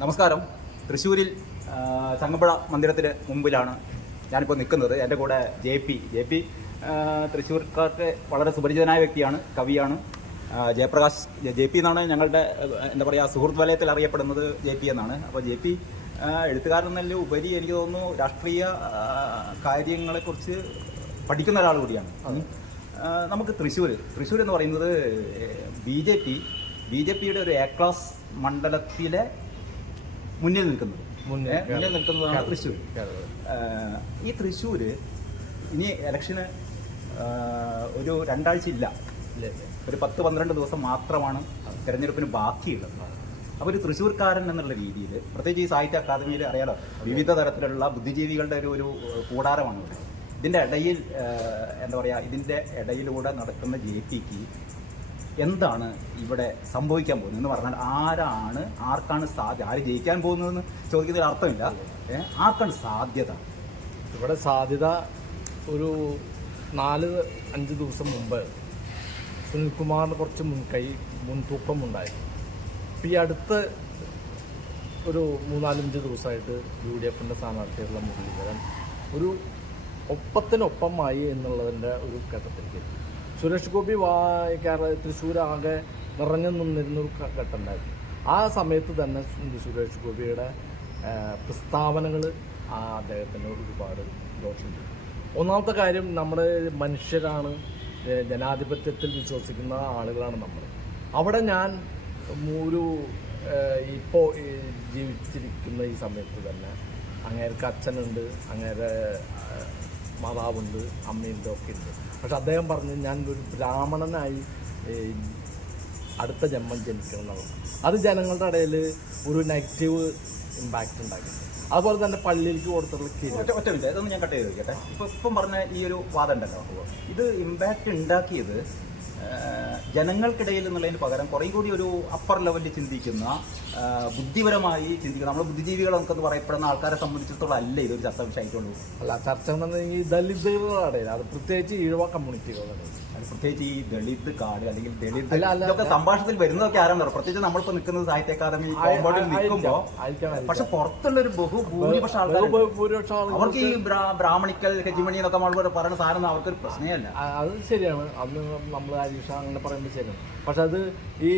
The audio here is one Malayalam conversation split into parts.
നമസ്കാരം. തൃശ്ശൂരിൽ ചങ്ങമ്പുഴ മന്ദിരത്തിന് മുമ്പിലാണ് ഞാനിപ്പോൾ നിൽക്കുന്നത്. എൻ്റെ കൂടെ ജെ പി തൃശ്ശൂർക്കാർക്ക് വളരെ സുപരിചിതനായ വ്യക്തിയാണ്, കവിയാണ്. ജയപ്രകാശ് ജെ പി എന്നാണ് ഞങ്ങളുടെ എന്താ പറയുക സുഹൃത്ത് വലയത്തിൽ അറിയപ്പെടുന്നത്. ജെ പി എന്നാണ്. അപ്പോൾ ജെ പി എഴുത്തുകാരനെല്ലാം ഉപരി എനിക്ക് തോന്നുന്നു രാഷ്ട്രീയ കാര്യങ്ങളെക്കുറിച്ച് പഠിക്കുന്ന ഒരാൾ കൂടിയാണ്. നമുക്ക് തൃശ്ശൂർ എന്ന് പറയുന്നത് ബി ജെ പിയുടെ ഒരു എ ക്ലാസ് മണ്ഡലത്തിലെ മുന്നിൽ നിൽക്കുന്നതാണ് തൃശ്ശൂർ. ഈ തൃശ്ശൂർ ഇനി ഇലക്ഷന് ഒരു 2 ആഴ്ച ഇല്ല, ഒരു 10-12 ദിവസം മാത്രമാണ് തെരഞ്ഞെടുപ്പിന് ബാക്കിയുള്ളത്. അപ്പോൾ ഒരു തൃശ്ശൂർക്കാരൻ എന്നുള്ള രീതിയിൽ, പ്രത്യേകിച്ച് ഈ സാഹിത്യ അക്കാദമിയിൽ അറിയാലോ, വിവിധ തരത്തിലുള്ള ബുദ്ധിജീവികളുടെ ഒരു കൂടാരമാണ് ഇവിടെ. ഇതിൻ്റെ ഇടയിൽ എന്താ പറയുക, ഇതിൻ്റെ ഇടയിലൂടെ നടക്കുന്ന ജെ പിക്ക് എന്താണ് ഇവിടെ സംഭവിക്കാൻ പോകുന്നത് എന്ന് പറഞ്ഞാൽ ആർക്കാണ് സാധ്യത, ആര് ജയിക്കാൻ പോകുന്നതെന്ന് ചോദിക്കുന്നതിൽ അർത്ഥമില്ല. ആർക്കാണ് സാധ്യത? ഇവിടെ സാധ്യത ഒരു 4-5 ദിവസം മുമ്പ് സുനിൽകുമാറിന് കുറച്ച് മുൻതൂക്കം ഉണ്ടായിരുന്നു. ഇപ്പം ഈ അടുത്ത് ഒരു 3-4-5 ദിവസമായിട്ട് UDF സ്ഥാനാർത്ഥിയുള്ള മുരളീധരൻ ഒരു ഒപ്പത്തിനൊപ്പമായി എന്നുള്ളതിൻ്റെ ഒരു ഘട്ടത്തിലേക്ക് എത്തി. സുരേഷ് ഗോപി തൃശ്ശൂർ ആകെ നിറഞ്ഞു നിന്നിരുന്നൊരു ഘട്ടമുണ്ടായിരുന്നു. ആ സമയത്ത് തന്നെ സുരേഷ് ഗോപിയുടെ പ്രസ്താവനകൾ അദ്ദേഹത്തിന് ഒരുപാട് ദോഷമുണ്ട്. ഒന്നാമത്തെ കാര്യം, നമ്മുടെ മനുഷ്യരാണ്, ജനാധിപത്യത്തിൽ വിശ്വസിക്കുന്ന ആളുകളാണ് നമ്മൾ. അവിടെ ഞാൻ ഇപ്പോൾ ജീവിച്ചിരിക്കുന്ന ഈ സമയത്ത് തന്നെ അങ്ങേർക്ക് അച്ഛനുണ്ട്, അങ്ങേരെ മാതാവുണ്ട്, അമ്മയുണ്ട്, ഒക്കെ ഉണ്ട്. പക്ഷെ അദ്ദേഹം പറഞ്ഞു ഞാൻ ഒരു ബ്രാഹ്മണനായി അടുത്ത ജന്മം ജനിക്കണം എന്നുള്ളത്. അത് ജനങ്ങളുടെ ഇടയിൽ ഒരു നെഗറ്റീവ് ഇമ്പാക്റ്റ് ഉണ്ടാക്കി. അതുപോലെ തന്നെ പള്ളിയിലേക്ക് കൊടുത്തുള്ള ഒറ്റ ഇതൊന്നും ഞാൻ കട്ട് ചെയ്ത് നോക്കട്ടെ. ഇപ്പം പറഞ്ഞ ഈ ഒരു വാദം ഉണ്ടല്ലോ, ഇത് ഇമ്പാക്റ്റ് ഉണ്ടാക്കിയത് ജനങ്ങൾക്കിടയിൽ എന്നുള്ളതിന് പകരം കുറേ കൂടി ഒരു അപ്പർ ലെവലിൽ ചിന്തിക്കുന്ന, ബുദ്ധിപരമായി ചിന്തിക്കുന്ന, നമ്മൾ ബുദ്ധിജീവികൾ നമുക്കെന്ന് പറയപ്പെടുന്ന ആൾക്കാരെ സംബന്ധിച്ചിടത്തോളം അല്ല ഇതൊരു ചർച്ച വിഷയമായിട്ടുള്ളൂ. അല്ല, ചർച്ച ഈ ദലിതുകളുടെ, അത് പ്രത്യേകിച്ച് ഈഴവ കമ്മ്യൂണിറ്റികളുടെ, പ്രത്യേകിച്ച് ഈ ദളിത് കാട് അല്ലെങ്കിൽ ദളിത് ഇതൊക്കെ സംഭാഷണത്തിൽ വരുന്നതൊക്കെ ആരാണ് പറയുക? പ്രത്യേകിച്ച് നമ്മളിപ്പോൾ നിൽക്കുന്നത് സാഹിത്യ അക്കാദമി കോമ്പൗണ്ടിൽ നിൽക്കുമ്പോൾ, പക്ഷെ പുറത്തുള്ള ഒരു ഭൂരിപക്ഷ ആൾക്കാർ അവർക്ക് ഈ ബ്രാഹ്മണിക്കൽ ഹെജിമണി എന്നൊക്കെ നമ്മൾ പറയുന്ന സാധനം അവർക്കൊരു പ്രശ്നമല്ല. അത് ശരിയാണ്, അന്ന് നമ്മൾ ഹരീഷ അങ്ങനെ പറയുമ്പോൾ ശരിയാണ്. പക്ഷെ അത് ഈ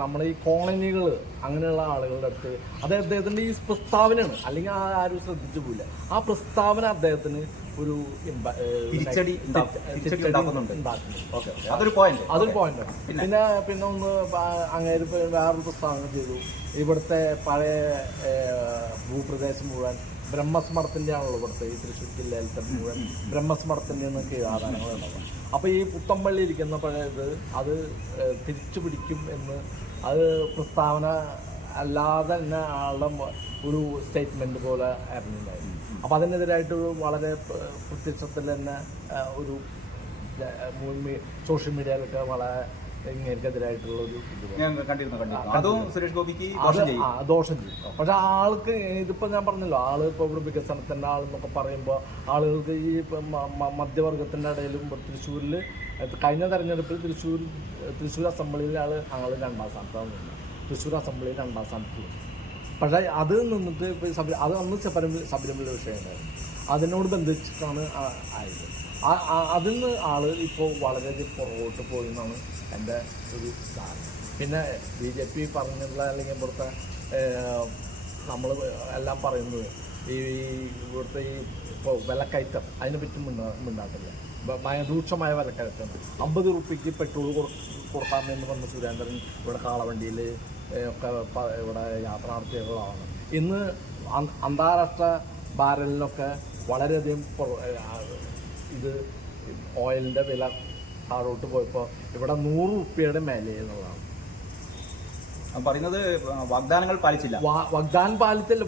നമ്മുടെ ഈ കോളനികൾ അങ്ങനെയുള്ള ആളുകളുടെ അടുത്ത് അദ്ദേഹത്തിൻ്റെ ഈ പ്രസ്താവനയാണ്, അല്ലെങ്കിൽ ആരും ശ്രദ്ധിച്ചു പോയില്ല. ആ പ്രസ്താവന അദ്ദേഹത്തിന് ഒരു തിരിച്ചടി അതൊരു പോയിന്റ്. പിന്നെ ഒന്ന് അങ്ങേര് വേറൊരു പ്രസ്താവന ചെയ്തു. ഇവിടുത്തെ പഴയ ഭൂപ്രദേശം മുഴുവൻ ബ്രഹ്മസ്മരത്തിൻ്റെ ആണല്ലോ, ഇവിടുത്തെ ഈ തൃശ്ശൂർ ജില്ലയിലത്തെ മുഴുവൻ ബ്രഹ്മസ്മരത്തിൻ്റെ എന്നൊക്കെ ആധാരങ്ങൾ ഉണ്ടാകും. അപ്പോൾ ഈ പുത്തമ്പള്ളി ഇരിക്കുന്ന പഴയത് അത് തിരിച്ചു പിടിക്കും എന്ന്, അത് പ്രസ്താവന അല്ലാതെ തന്നെ ആളുടെ ഒരു സ്റ്റേറ്റ്മെൻറ്റ് പോലെ ആയിരുന്നുണ്ടായിരുന്നു. അപ്പോൾ അതിനെതിരായിട്ട് വളരെ പ്രത്യക്ഷത്തിൽ തന്നെ ഒരു സോഷ്യൽ മീഡിയയിലൊക്കെ വളരെ ഇങ്ങനെതിരായിട്ടുള്ള ഒരു ദോഷം ചെയ്യും. പക്ഷെ ആൾക്ക് ഇതിപ്പോൾ ഞാൻ പറഞ്ഞല്ലോ, ആള് ഇപ്പോൾ ഇവിടെ വികസനത്തിൻ്റെ ആളെന്നൊക്കെ പറയുമ്പോൾ ആളുകൾക്ക് ഈ മധ്യവർഗത്തിൻ്റെ ഇടയിലും തൃശ്ശൂരിൽ കഴിഞ്ഞ തെരഞ്ഞെടുപ്പിൽ തൃശ്ശൂർ അസംബ്ലിയിൽ ഞങ്ങൾ 2ാം സ്ഥാനത്താണ്. തൃശ്ശൂർ അസംബ്ലിയിൽ 2ാം സ്ഥാനത്ത്. പക്ഷേ അത് നിന്നിട്ട് ഇപ്പോൾ അത് അന്ന് ശബരിമല വിഷയമുണ്ടായിരുന്നു. അതിനോട് ബന്ധിച്ചിട്ടാണ് ആയത്. അതിൽ നിന്ന് ആള് ഇപ്പോൾ വളരെയധികം പുറകോട്ട് പോയി എന്നാണ് എൻ്റെ ഒരു ധാരണ. പിന്നെ BJP പറഞ്ഞിട്ടുള്ള, അല്ലെങ്കിൽ ഇവിടുത്തെ നമ്മൾ എല്ലാം പറയുന്നത് ഈ ഇവിടുത്തെ ഈ ഇപ്പോൾ വിലക്കയറ്റം അതിനെപ്പറ്റി മിണ്ടാട്ടില്ല. രൂക്ഷമായ വിലക്കയറ്റം. 50 രൂപയ്ക്ക് പെട്രോൾ കൊടുക്കാമെന്ന് പറഞ്ഞ സുരേന്ദ്രൻ ഇവിടെ കാളവണ്ടിയിൽ ഒക്കെ ഇവിടെ യാത്ര നടത്തിയതാണ്. ഇന്ന് അന്താരാഷ്ട്ര ബാരലിനൊക്കെ വളരെയധികം ഇത് ഓയിലിൻ്റെ വില താഴോട്ട് പോയപ്പോൾ ഇവിടെ 100 രൂപയുടെ മേലെ എന്നുള്ളതാണ് പറയുന്നത്. വാഗ്ദാനങ്ങൾ പാലിച്ചില്ല.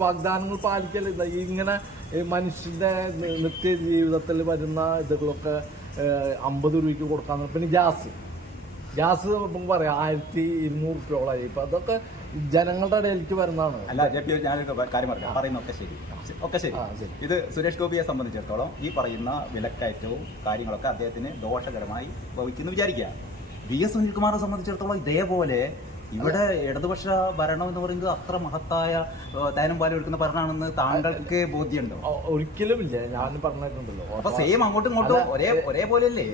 വാഗ്ദാനങ്ങൾ പാലിക്കൽ ഇങ്ങനെ മനുഷ്യൻ്റെ നിത്യ ജീവിതത്തിൽ വരുന്ന ഇതുകളൊക്കെ 50 രൂപയ്ക്ക് കൊടുക്കാൻ. പിന്നെ ഗ്യാസ് നമുക്ക് പറയാം 1200 രൂപയോളായി. ഇപ്പം അതൊക്കെ ജനങ്ങളുടെ ഇടയിലേക്ക് വരുന്നതാണ്. അല്ല, ഞാനൊരു കാര്യം പറയാം, പറയുന്നതൊക്കെ ശരി. ഇത് സുരേഷ് ഗോപിയെ സംബന്ധിച്ചിടത്തോളം ഈ പറയുന്ന വിലക്കയറ്റവും കാര്യങ്ങളൊക്കെ അദ്ദേഹത്തിന് ദോഷകരമായി ഭവിക്കുന്നു വിചാരിക്കുക. VS സുനിൽകുമാറിനെ സംബന്ധിച്ചിടത്തോളം ഇതേപോലെ ഇവിടെ ഇടതുപക്ഷ ഭരണം എന്ന് പറയുന്നത് അത്ര മഹത്തായ തേനും പാലും എടുക്കുന്ന ഭരണമാണെന്ന് താങ്കൾക്ക് ബോധ്യമുണ്ടോ? ഒരിക്കലും ഇല്ല. ഞാൻ പറഞ്ഞിട്ടുണ്ടല്ലോ, അപ്പൊ സെയിം അങ്ങോട്ടും ഇങ്ങോട്ടും ഒരേപോലെയല്ലേ?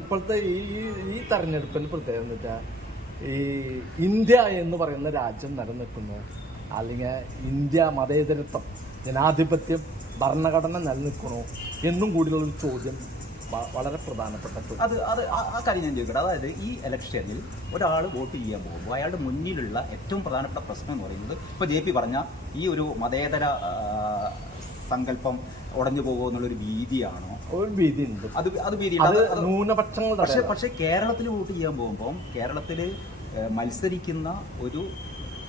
ഇപ്പോഴത്തെ ഈ തെരഞ്ഞെടുപ്പിൽ പ്രത്യേകത എന്ന് വെച്ചാൽ ഈ ഇന്ത്യ എന്ന് പറയുന്ന രാജ്യം നിലനിൽക്കുന്നു, അല്ലെങ്കിൽ ഇന്ത്യ മതേതരത്വം, ജനാധിപത്യം, ഭരണഘടന നിലനിൽക്കണോ എന്നും കൂടിയുള്ളൊരു ചോദ്യം വളരെ പ്രധാനപ്പെട്ട. ആ കാര്യം ഞാൻ ചോദിക്കട്ടെ. അതായത് ഈ ഇലക്ഷനിൽ ഒരാൾ വോട്ട് ചെയ്യാൻ പോകുമ്പോൾ അയാളുടെ മുന്നിലുള്ള ഏറ്റവും പ്രധാനപ്പെട്ട പ്രശ്നം എന്ന് പറയുന്നത്, ഇപ്പോൾ JP പറഞ്ഞ ഈ ഒരു മതേതര സങ്കല്പം ഉടഞ്ഞു പോകുമോ എന്നുള്ളൊരു ഭീതിയാണോ? ഒരു ഭീതിയുണ്ട്, അത് ഭീതിയുണ്ട്. ന്യൂനപക്ഷങ്ങൾ. പക്ഷേ കേരളത്തിൽ വോട്ട് ചെയ്യാൻ പോകുമ്പം കേരളത്തിൽ മത്സരിക്കുന്ന ഒരു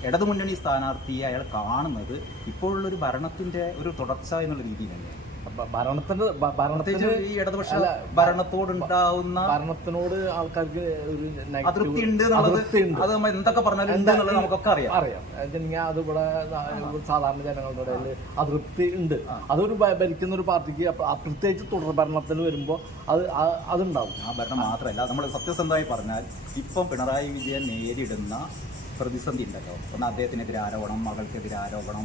ഇടതുമുന്നണി സ്ഥാനാർത്ഥിയെ അയാൾ കാണുന്നത് ഇപ്പോഴുള്ളൊരു ഭരണത്തിന്റെ ഒരു തുടർച്ച എന്നുള്ള രീതിയിൽ തന്നെയാണ്. ഭരണത്തിന് ഈ ഇടതുപക്ഷ ഭരണത്തോടുണ്ടാവുന്ന ഭരണത്തിനോട് ആൾക്കാർക്ക് ഒരു അതൃപ്തി ഉണ്ട്. അത് നമ്മൾ എന്തൊക്കെ പറഞ്ഞാലും നമുക്കൊക്കെ അറിയാം. അത് ഇവിടെ സാധാരണ ജനങ്ങളുടെ ഇടയിൽ അതൃപ്തി ഉണ്ട്. അതൊരു ഭരിക്കുന്ന ഒരു പാർട്ടിക്ക് പ്രത്യേകിച്ച് തുടർ ഭരണത്തിൽ വരുമ്പോൾ അതുണ്ടാവും. ആ ഭരണം മാത്രമല്ല, നമ്മൾ സത്യസന്ധമായി പറഞ്ഞാൽ ഇപ്പം പിണറായി വിജയൻ നേരിടുന്ന പ്രതിസന്ധി ഉണ്ടല്ലോ. ഒന്ന് അദ്ദേഹത്തിനെതിരെ ആരോപണം, മകൾക്കെതിരെ ആരോപണം,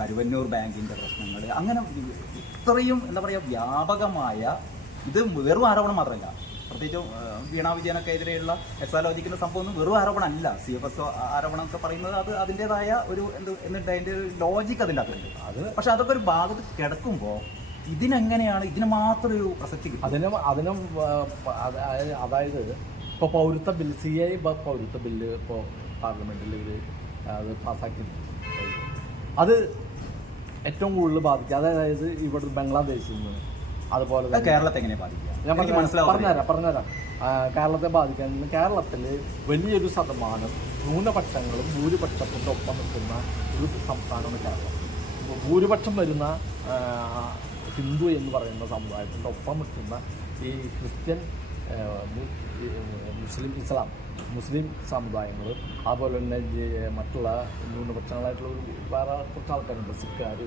കരുവന്നൂർ ബാങ്കിന്റെ പ്രശ്നങ്ങൾ, അങ്ങനെ ഇത്രയും എന്താ പറയുക വ്യാപകമായ, ഇത് വെറും ആരോപണം മാത്രമല്ല, പ്രത്യേകിച്ചും വീണാ വിജയനൊക്കെ എതിരെയുള്ള എക്സാലോജിക്കുന്ന സംഭവം ഒന്നും വെറും ആരോപണം അല്ല. CFS ആരോപണം ഒക്കെ പറയുന്നത് അത് അതിൻ്റെതായ ഒരു എന്നിട്ട് അതിൻ്റെ ഒരു ലോജിക്ക് അതിൻ്റെ അകത്തുണ്ട്. പക്ഷെ അതൊക്കെ ഒരു ഭാഗത്ത് കിടക്കുമ്പോൾ ഇതിനെങ്ങനെയാണ് ഇതിന് മാത്രം ഒരു പ്രസക്തി കിട്ടും? അതിനും അതായത് ഇപ്പോൾ പൗരത്വ ബിൽ, CAA പൗരത്വ ബില്ല് ഇപ്പോൾ പാർലമെൻറ്റിൽ അത് പാസ്സാക്കിയിട്ടുണ്ട്. അത് ഏറ്റവും കൂടുതൽ ബാധിക്കുക, അതായത് ഇവിടെ ബംഗ്ലാദേശിൽ നിന്ന്, അതുപോലെ കേരളത്തെ എങ്ങനെ ബാധിക്കുക? ഞാൻ പറഞ്ഞുതരാം. കേരളത്തെ ബാധിക്കാൻ കേരളത്തിൽ വലിയൊരു ശതമാനം ന്യൂനപക്ഷങ്ങളും ഭൂരിപക്ഷത്തിൻ്റെ ഒപ്പം നിൽക്കുന്ന ഒരു സംസ്ഥാനമാണ് കേരളം. ഭൂരിപക്ഷം വരുന്ന ഹിന്ദു എന്ന് പറയുന്ന സമുദായത്തിൻ്റെ ഒപ്പം നിൽക്കുന്ന ഈ ക്രിസ്ത്യൻ, മുസ്ലിം സമുദായങ്ങൾ, അതുപോലെ തന്നെ മറ്റുള്ള ന്യൂനപക്ഷങ്ങളായിട്ടുള്ള വേറെ കുറച്ച് ആൾക്കാരുണ്ട്, സിഖുകാർ,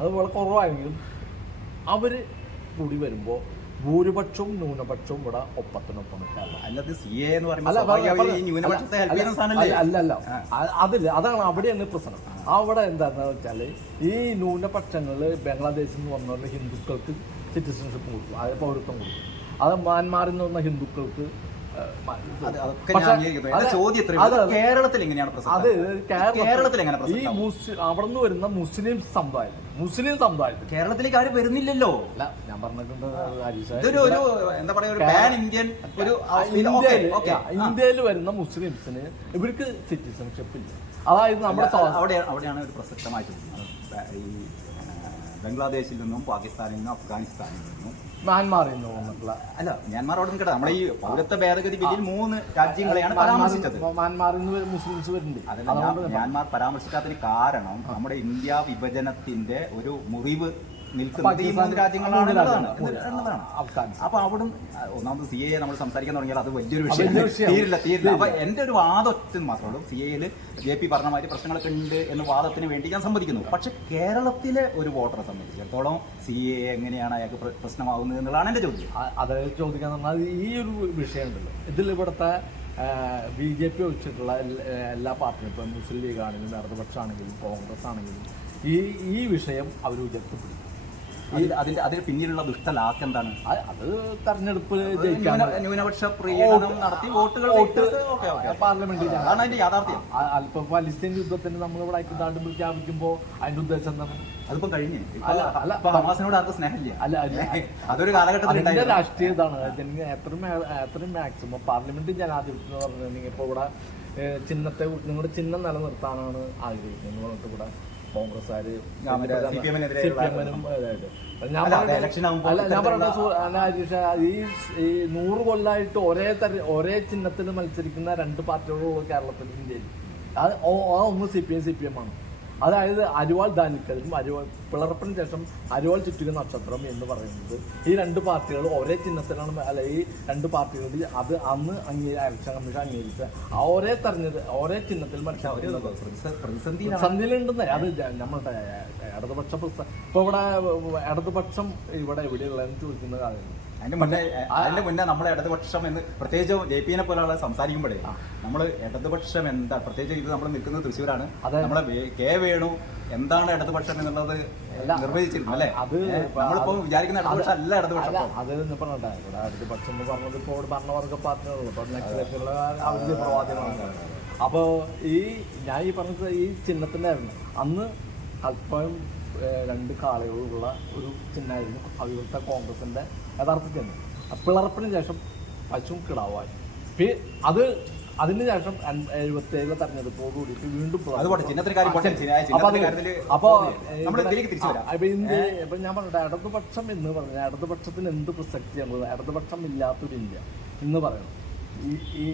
അതുപോലെ കുറവായെങ്കിലും അവർ കൂടി വരുമ്പോൾ ഭൂരിപക്ഷവും ന്യൂനപക്ഷവും ഇവിടെ ഒപ്പത്തിനൊപ്പം നിൽക്കാറില്ല. അല്ലാതെ CAA എന്ന് അല്ലല്ല, അതാണ് അവിടെയാണ് പ്രശ്നം. അവിടെ എന്താണെന്ന് വെച്ചാൽ ഈ ന്യൂനപക്ഷങ്ങളിൽ ബംഗ്ലാദേശിൽ നിന്ന് വന്നവരുടെ ഹിന്ദുക്കൾക്ക് സിറ്റിസൺഷിപ്പ് കൊടുക്കും, അതായത് പൗരത്വം കൊടുക്കും. അത് മ്യാൻമാറിൽ നിന്ന് വന്ന ഹിന്ദുക്കൾക്ക് അവിടെ നിന്ന് വരുന്ന മുസ്ലിം സമുദായത്തിൽ കേരളത്തിലേക്ക് ആരും വരുന്നില്ലല്ലോ. അല്ല, ഞാൻ പറഞ്ഞിട്ടുണ്ട് ഇന്ത്യയിൽ വരുന്ന മുസ്ലിംസിന് ഇവർക്ക് സിറ്റിസൺഷിപ്പ് ഇല്ല. അതായത് നമ്മുടെ അവിടെയാണ് ഒരു പ്രസക്തമായ ചോദ്യം. ഈ ബംഗ്ലാദേശിൽ നിന്നും പാകിസ്ഥാനിൽ നിന്നും അഫ്ഗാനിസ്ഥാനിൽ നിന്നും മ്യാൻമാറിൽ നിന്ന് വന്നിട്ടുള്ള, അല്ല മ്യാൻമാറോട് നിൽക്കട്ടെ, നമ്മുടെ ഈ പൗരത്വ ഭേദഗതി ബില്ലിൽ 3 രാജ്യങ്ങളെയാണ് പരാമർശിച്ചത്. മ്യാൻമാറിൽ നിന്ന് മുസ്ലിംസ് വരുന്നുണ്ട്. അതല്ല, മ്യാൻമാർ പരാമർശിക്കാത്തതിന് കാരണം നമ്മുടെ ഇന്ത്യ വിഭജനത്തിന്റെ ഒരു മുറിവ് നിൽക്കുന്നത് ഈ 3 രാജ്യങ്ങളാണ് എന്നതാണ്. അപ്പൊ അവിടെ ഒന്നാമത് CAA നമ്മൾ സംസാരിക്കാൻ തുടങ്ങിയാൽ അത് വലിയൊരു വിഷയം തീരില്ല. അപ്പൊ എന്റെ ഒരു വാദത്തിന് മാത്രമേ ഉള്ളൂ. CAA JP പറഞ്ഞ മാതിരി പ്രശ്നങ്ങളൊക്കെ ഉണ്ട് എന്ന വാദത്തിന് വേണ്ടി ഞാൻ സമ്മതിക്കുന്നു. പക്ഷെ കേരളത്തിലെ ഒരു വോട്ടറെ സംബന്ധിച്ചിടത്തോളം CAA എങ്ങനെയാണ് അയാൾക്ക് പ്രശ്നമാകുന്നത് എന്നുള്ളതാണ് എന്റെ ചോദ്യം. അത് ചോദിക്കാൻ പറഞ്ഞാൽ ഈ ഒരു വിഷയം ഉണ്ടല്ലോ, ഇതിൽ ഇവിടുത്തെ BJP ഒഴിച്ചിട്ടുള്ള എല്ലാ പാർട്ടിയും, ഇപ്പം മുസ്ലിം ലീഗ് ആണെങ്കിലും ഇടതുപക്ഷമാണെങ്കിലും കോൺഗ്രസ് ആണെങ്കിലും ഈ വിഷയം അവർ ഉയർത്തിപ്പിടിക്കും. അതിന് പിന്നിലുള്ള ദുഷ്ടലാക്ക് എന്താണ്? അത് തെരഞ്ഞെടുപ്പ് ന്യൂനപക്ഷ പ്രീണനം നടത്തി വോട്ടുകൾ പാർലമെന്റിൽ. അതാണ് അതിന്റെ യാഥാർത്ഥ്യം. അല്പം പലസ്തീൻ യുദ്ധത്തിന് നമ്മളിവിടെ ഐക്യദാർഢ്യം പ്രഖ്യാപിക്കുമ്പോൾ അതിന്റെ ഉദ്ദേശം എന്താണ്? അതിപ്പോ കഴിഞ്ഞു. ഹമാസിനോട് ആർക്കും സ്നേഹമില്ല. അതൊരു കാലഘട്ടത്തിൽ രാഷ്ട്രീയ ഇതാണ്. എത്രയും മാക്സിമം പാർലമെന്റ് ജനാധിപത്യം എന്ന് പറഞ്ഞിട്ടുണ്ടെങ്കിൽ ഇപ്പോൾ ഇവിടെ ചിഹ്നത്തെ, നിങ്ങളുടെ ചിഹ്നം നിലനിർത്താനാണ് ആഗ്രഹിക്കുന്നത് എന്ന് പറഞ്ഞിട്ട് ഇവിടെ കോൺഗ്രസ്സുകാര് ഞാൻ പറഞ്ഞ ഈ 100 കൊല്ലമായിട്ട് ഒരേ ചിഹ്നത്തിൽ മത്സരിക്കുന്ന 2 പാർട്ടികളുള്ള കേരളത്തിൽ, ഇന്ത്യയിൽ. അത് ഒന്ന് CPM ആണ്. അതായത് അരിവാൾ ദാനിക്കലും പിളർപ്പിന് ശേഷം അരിവാൾ ചുറ്റുക നക്ഷത്രം എന്ന് പറയുന്നത് ഈ 2 പാർട്ടികൾ ഒരേ ചിഹ്നത്തിലാണ്. അല്ല, ഈ 2 പാർട്ടികളിൽ അത് അന്ന് ഇലക്ഷൻ കമ്മീഷൻ അംഗീകരിച്ച ഒരേ ചിഹ്നത്തിൽ പ്രതിസന്ധിയിലുണ്ടെന്ന്. അത് നമ്മുടെ ഇടതുപക്ഷ ഇപ്പൊ ഇവിടെ ഇടതുപക്ഷം ഇവിടെ എവിടെയുള്ളതെന്ന് ചോദിക്കുന്ന കാര്യമാണ്. അതിന്റെ മുന്നേ നമ്മളെ ഇടതുപക്ഷം എന്ന് പ്രത്യേകിച്ച് JP പോലുള്ള സംസാരിക്കുമ്പോഴേ നമ്മൾ ഇടതുപക്ഷം എന്താ, പ്രത്യേകിച്ച് ഇത് നമ്മൾ നിൽക്കുന്നത് തൃശ്ശൂരാണ്, നമ്മളെ വേണു എന്താണ് ഇടതുപക്ഷം എന്നുള്ളത് നിർവചിച്ചിരുന്നു അല്ലേ? അത് നമ്മളിപ്പോ വിചാരിക്കുന്ന ഇടതുപക്ഷം അല്ല ഇടതുപക്ഷം. അത് പറഞ്ഞോട്ടെ, ഇവിടെ ഇടതുപക്ഷം എന്ന് പറഞ്ഞത് ഇപ്പോൾ ഭരണവർഗ പാർട്ടികളുള്ളൂ, ഇപ്പൊ നെക്സലേറ്റുള്ള അവരുടെ പ്രവാദികളാണ്. അപ്പോൾ ഞാൻ ഈ പറഞ്ഞത് ഈ ചിഹ്നത്തിൻ്റെ ആയിരുന്നു അന്ന് അല്പം 2 കാളുകളുള്ള ഒരു ചിഹ്നമായിരുന്നു അവിടുത്തെ കോൺഗ്രസിന്റെ യഥാർത്ഥ ചിഹ്നം. പിളർപ്പിന് ശേഷം പശുവും കിടാവായി. അതിന് ശേഷം 77 തെരഞ്ഞെടുപ്പോട് കൂടിയിട്ട് വീണ്ടും ഇപ്പൊ ഞാൻ പറഞ്ഞ ഇടതുപക്ഷം എന്ന് പറഞ്ഞാൽ ഇടതുപക്ഷത്തിന് എന്ത് പ്രസക്തിയാണ്? ഇടതുപക്ഷം ഇല്ലാത്തൊരു ഇന്ത്യ എന്ന് പറയണം. ഈ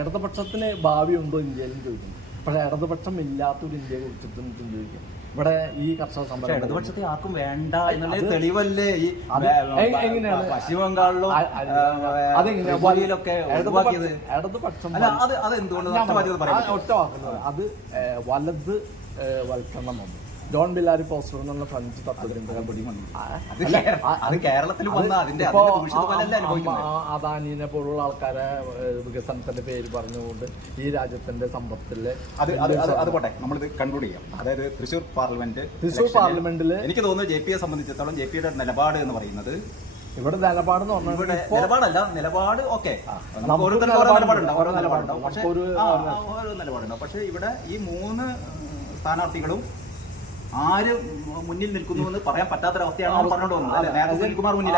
ഇടതുപക്ഷത്തിന് ഭാവി ഉണ്ടോ ഇന്ത്യയിലും ചോദിക്കുന്നു. പക്ഷെ ഇടതുപക്ഷം ഇല്ലാത്തൊരു ഇന്ത്യയെ കുറിച്ചിട്ടും ചോദിക്കും. ഇവിടെ ഈ കർഷക സമരം ഇടതുപക്ഷത്തെ ആർക്കും വേണ്ട എന്നുള്ള തെളിവല്ലേ ഈ എങ്ങനെയാണ് പശ്ചിമ ബംഗാളിലും ഇടതുപക്ഷം അത് എന്തുകൊണ്ട് ഒറ്റ വാക്കുന്നത് അത് വലത് വൽക്കരണം വന്നു. ജോൺ ബിലാരി പോസ്റ്റർ എന്നുള്ള ഫ്രഞ്ച് അദാനിനെ പോലുള്ള ആൾക്കാരെ വികസനത്തിന്റെ പേര് പറഞ്ഞുകൊണ്ട് ഈ രാജ്യത്തിന്റെ സമ്പത്തില് അത് പോട്ടെ, നമ്മളിത് കൺക്ലൂഡ് ചെയ്യാം. അതായത് തൃശ്ശൂർ പാർലമെന്റിൽ എനിക്ക് തോന്നുന്നു JP സംബന്ധിച്ചിടത്തോളം JPയുടെ നിലപാട് എന്ന് പറയുന്നത് ഇവിടെ നിലപാടെന്ന് പറഞ്ഞാൽ നിലപാടല്ല, നിലപാട് ഓക്കെ ഓരോ നിലപാടുണ്ടാവും. പക്ഷെ ഇവിടെ ഈ 3 സ്ഥാനാർത്ഥികളും ആര് മുന്നിൽ നിൽക്കുന്നു എന്ന് പറയാൻ പറ്റാത്തൊരവസ്ഥയാണ് പറഞ്ഞോണ്ട് വന്നത്. സുനിൽകുമാർ മുന്നിൽ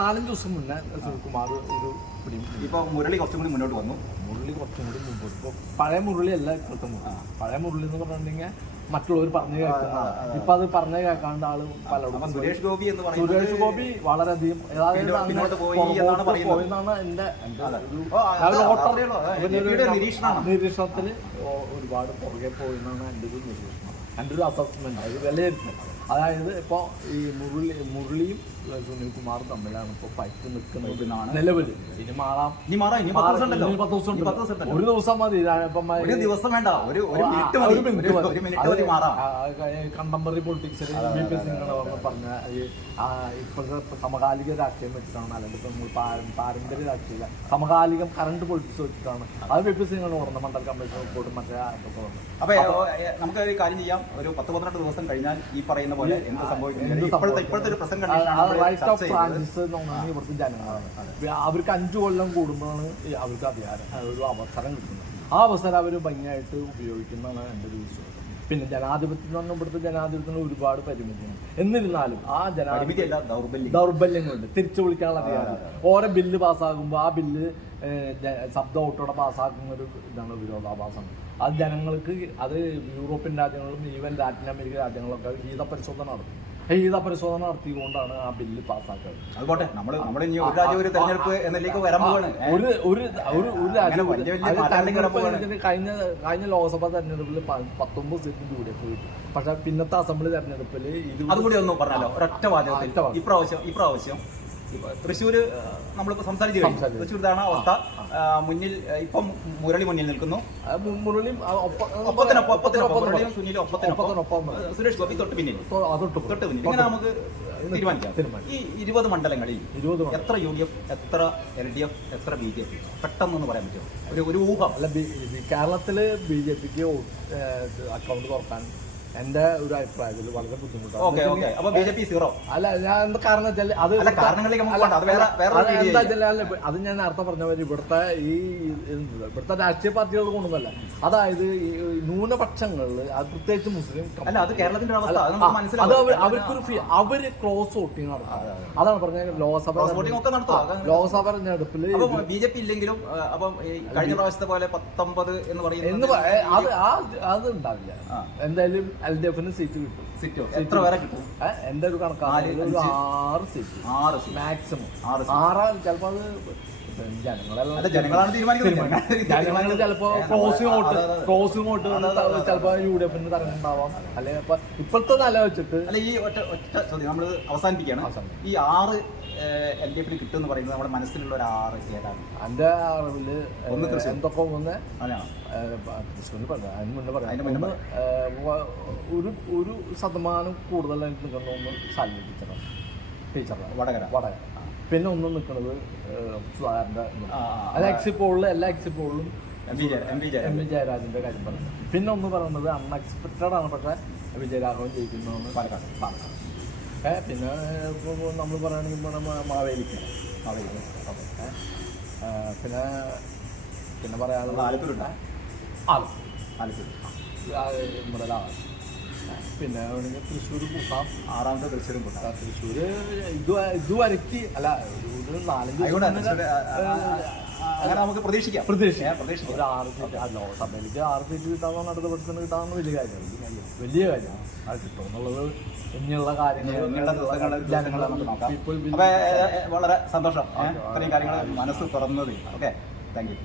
4 ദിവസം മുന്നേ സുനിൽകുമാർ ഇപ്പൊ മുരളി കുറച്ചും കൂടി മുന്നോട്ട് വന്നു. മുരളി കുറച്ചും കൂടി മുമ്പോട്ട്. പഴയ മുരളി അല്ല ഇപ്പോഴത്തെ മുരളി. പഴയ മുരളി എന്ന് പറഞ്ഞിട്ടുണ്ടെങ്കിൽ മറ്റുള്ളവർ പറഞ്ഞു കേൾക്കുന്നതാണ്. ഇപ്പൊ അത് പറഞ്ഞു കേൾക്കാണ്ട് ആള് പലരും. സുരേഷ് ഗോപി വളരെയധികം പോയെന്നാണ് എന്റെ നിരീക്ഷണത്തിൽ ഒരുപാട് പുറകെ പോയെന്നാണ് എന്റെ ഒരു നിരീക്ഷണം, എൻ്റെ ഒരു അസസ്മെന്റ്, ഒരു വിലയിരുത്തൽ. അതായത് ഇപ്പോൾ ഈ മുരളിയും സുനിൽകുമാറും തമ്മിലാണ് ഇപ്പോൾ ഫൈറ്റ് നിൽക്കുന്നത് നിലവിൽ. ഇനി മാറാം, 10 ദിവസം, ഒരു ദിവസം മതി. കണ്ടംപററി പൊളിറ്റിക്സിൽ BP സിംഗ് പറഞ്ഞ ഇപ്പോഴത്തെ സമകാലിക രാഷ്ട്രീയം വെച്ചിട്ടാണ്, അല്ലെങ്കിൽ ഇപ്പൊ നമ്മൾ പാരമ്പര്യ രാഷ്ട്രീയ സമകാലികം കറണ്ട് പൊളിറ്റിക്സ് വെച്ചിട്ടാണ് അത് BP സിംഗ് ഓർമ്മ മണ്ഡൽ കമ്മീഷൻ റിപ്പോർട്ട് മറ്റേ അപ്പൊ നമുക്ക് ഒരു കാര്യം ചെയ്യാം. ഒരു 10-12 ദിവസം കഴിഞ്ഞാൽ ഈ പറയുന്ന പോലെ എന്ത് സംഭവിക്കും, ഇപ്പോഴത്തെ ഒരു പ്രസന്റ് റൈറ്റ് ഓഫ് ഫ്രാൻസിസ് എന്നാണ് ഇവിടുത്തെ ജനങ്ങളാണ്. അവർക്ക് 5 കൊല്ലം കൂടുമ്പോഴാണ് അവർക്ക് അധികാരം ഒരു അവസരം കിട്ടുന്നത്. ആ അവസരം അവർ ഭംഗിയായിട്ട് ഉപയോഗിക്കുന്നതാണ് എൻ്റെ ഒരു വിശ്വാസം. പിന്നെ ജനാധിപത്യം എന്ന് പറഞ്ഞാൽ ഇവിടുത്തെ ജനാധിപത്യത്തിന് ഒരുപാട് പരിമിതിയാണ്. എന്നിരുന്നാലും ആ ദൗർബല്യങ്ങളുണ്ട്. തിരിച്ചു വിളിക്കാനുള്ള അധികാരം. ഓരോ ബില്ല് പാസ്സാകുമ്പോൾ ആ ബില്ല് ശബ്ദ വോട്ടോടെ പാസ്സാക്കുന്ന ഒരു ഇതാണ് വിരോധാഭാസം. അത് ജനങ്ങൾക്ക്, അത് യൂറോപ്യൻ രാജ്യങ്ങളിലും ഈവൻ ലാറ്റിൻ അമേരിക്കൻ രാജ്യങ്ങളിലൊക്കെ ഹീതപരിശോധന നടത്തും. ഹീതപരിശോധന നടത്തിക്കൊണ്ടാണ് ആ ബില്ല് പാസ്സാക്കുന്നത്. അതുപോട്ടെ, ഒരു തെരഞ്ഞെടുപ്പ് എന്നതിലേക്ക് വരാൻ പോവാണ്. കഴിഞ്ഞ ലോക്സഭാ തെരഞ്ഞെടുപ്പിൽ 19 സീറ്റും UDF കിട്ടി. പക്ഷെ പിന്നത്തെ അസംബ്ലി തെരഞ്ഞെടുപ്പിൽ അതുകൂടി ഒന്നും പറഞ്ഞല്ലോ ഒരൊറ്റ വാചകത്തിൽ. ഇപ്രാവശ്യം തൃശ്ശൂര് നമ്മളിപ്പോ സംസാരിച്ചു. തൃശ്ശൂർ ഇതാണ് അവസ്ഥ. മുന്നിൽ ഇപ്പം മുരളി മുന്നിൽ നിൽക്കുന്നു. മുരളിയും സുനിലും ഒപ്പത്തിനൊപ്പം, സുരേഷ് ഗോപി തൊട്ട് പിന്നിൽ. ഇങ്ങനെ നമുക്ക് തീരുമാനിക്കാം. ഈ 20 മണ്ഡലങ്ങളിൽ എത്ര UDF, എത്ര LDF, എത്ര BJP പെട്ടെന്നൊന്ന് പറയാൻ പറ്റുമോ? ഒരു ഊഹം. അല്ല, കേരളത്തില് BJPക്ക് അക്കൗണ്ട് തുറക്കാൻ എന്റെ ഒരു അഭിപ്രായത്തിൽ വളരെ ബുദ്ധിമുട്ടാണ്. അല്ല, ഞാൻ എന്താ കാരണം വെച്ചാൽ അത് ഞാൻ നേരത്തെ പറഞ്ഞ പോലെ ഇവിടുത്തെ രാഷ്ട്രീയ പാർട്ടികൾ കൊണ്ടൊന്നല്ല. അതായത് ഈ ന്യൂനപക്ഷങ്ങളിൽ, അത് പ്രത്യേകിച്ച് മുസ്ലിം, അത് അവർക്കൊരു അവര് ക്രോസ് വോട്ടിങ് നടത്തും. അതാണ് പറഞ്ഞത്. ലോക്സഭ തെരഞ്ഞെടുപ്പിൽ BJP ഇല്ലെങ്കിലും കഴിഞ്ഞ പ്രാവശ്യത്തെ പോലെ 19 എന്ന് പറയുന്നത് അത് ഉണ്ടാവില്ല. എന്തായാലും LDFന് സീറ്റ് കിട്ടും. എത്ര പേരെ കിട്ടും? എന്റെ ഒരു കണക്കാണ് 6 സീറ്റ് മാക്സിമം. 6 ചിലപ്പോ അത് ജനങ്ങളാണ് തീരുമാനിക്കുന്നത്. ജനങ്ങൾ ചിലപ്പോ ക്രോസിംഗ് വോട്ട് ചിലപ്പോ UDFന് തരണ്ടാവാം. അല്ലെങ്കിൽ ഇപ്പോഴത്തെ നില വെച്ചിട്ട് അല്ല, ഈ ഒറ്റ ചോദ്യം നമ്മൾ അവസാനിപ്പിക്കുകയാണ്. ഈ 6 LDFന് കിട്ടും എന്ന് പറയുന്നത് നമ്മുടെ മനസ്സിലുള്ള ഒരു 6 ഏതാണ്? എന്റെ അറിവില് എന്തൊക്കെ ഒന്ന് തൃശ്ശൂരിന് പറയാം. അതിന് മുന്നേ പറയാം. ഒരു ശതമാനം കൂടുതലായിട്ട് നിൽക്കുന്ന ഒന്ന് ശാലിനി ടീച്ചറാണ്. ടീച്ചറാണ് വടകര. വടകര. പിന്നെ ഒന്ന് നിൽക്കുന്നത് സുധാകരൻ്റെ ആ, അത് എക്സിറ്റ് പോളിൽ എല്ലാ എക്സിറ്റ് പോളിലും എം വി ജയരാജൻ്റെ കാര്യം പറഞ്ഞു. പിന്നെ ഒന്ന് പറയുന്നത് അൺഎക്സ്പെക്റ്റഡ് ആണ്, പക്ഷേ വിജയരാഘവൻ ജയിക്കുന്നതെന്ന് പാലക്കാട്. പിന്നെ ഇപ്പോൾ നമ്മൾ പറയുകയാണെങ്കിൽ മാവേലിക്ക് പിന്നെ പിന്നെ പറയാനുള്ളത് ആലത്തൂരുണ്ട്. ആലത്തൂർ നമ്മുടെ ലാസ്റ്റ്. പിന്നെ വേണമെങ്കിൽ തൃശ്ശൂർ കൂട്ടാം. 6ാമത്തെ തൃശ്ശൂരും കൂട്ടാം. തൃശ്ശൂർ ഇതുവരയ്ക്ക് അല്ല ഒരു 4 അങ്ങനെ നമുക്ക് പ്രതീക്ഷിക്കാം. ഒരു 6 സീറ്റ് ലോക്സഭയിലേക്ക് 6 സീറ്റ് കിട്ടാമെന്ന് അടുത്ത പെട്ടെന്ന് കിട്ടാമെന്ന് വലിയ കാര്യമാണ്. വലിയ കാര്യമാണ്. അത് കിട്ടുമെന്നുള്ളത് ഇനിയുള്ള കാര്യങ്ങൾ നമുക്ക് നോക്കാം. വളരെ സന്തോഷം ഇത്രയും കാര്യങ്ങൾ മനസ്സ് തുറന്നത്. Okay, thank you.